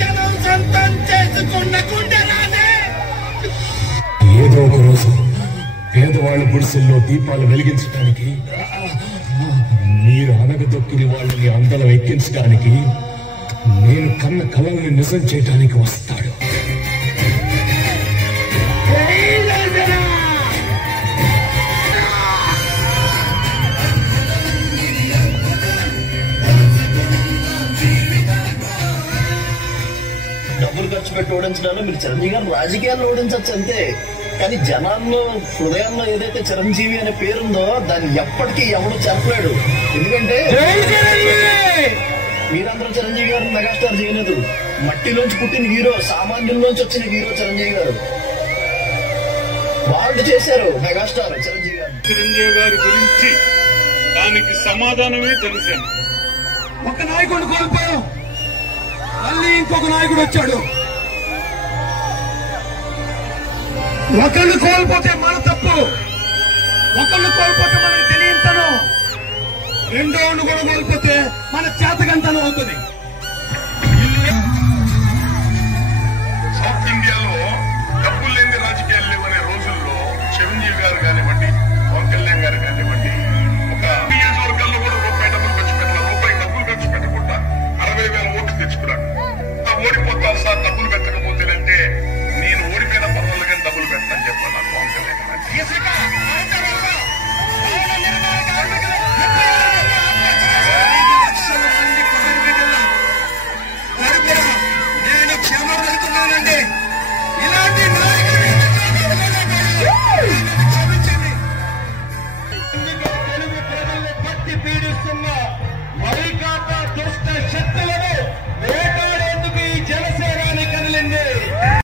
జనం సొంతం చేసుకున్న గుండెలానే. ఏదో ఒక రోజు పేదవాళ్ల గుడిసెల్లో దీపాలు వెలిగించడానికి, మీరు అనగదొక్కిన వాళ్ళని అందరం ఎక్కించడానికి, నేను కన్న కళల్ని నిజం చేయడానికి వస్తాడు. డబ్బులు ఖర్చు పెట్టి ఓడించడాలో మీరు చిరంజీవి గారు రాజకీయాల్లో ఓడించవచ్చు అంతే, కానీ జనాల్లో హృదయాల్లో ఏదైతే చిరంజీవి అనే పేరుందో దాన్ని ఎప్పటికీ ఎవడూ చెప్పలేడు. ఎందుకంటే మీరందరూ చిరంజీవి గారు మెగాస్టార్ చేయలేదు. మట్టిలోంచి పుట్టిన హీరో, సామాన్యుల్లోంచి వచ్చిన హీరో చిరంజీవి గారు. వాళ్ళు చేశారు మెగాస్టార్ చిరంజీవి గారు. చిరంజీవి గారి గురించి దానికి సమాధానమే జనసేన. ఒక నాయకుడు కోల్పోయాం, మళ్ళీ ఇంకొక నాయకుడు వచ్చాడు. ఒకళ్ళు కోల్పోతే మన తప్పు, ఒకళ్ళు కోల్పోతే మనకు తెలియతనం, రెండో కూడా కోల్పోతే మన చేతకంతనం అవుతుంది.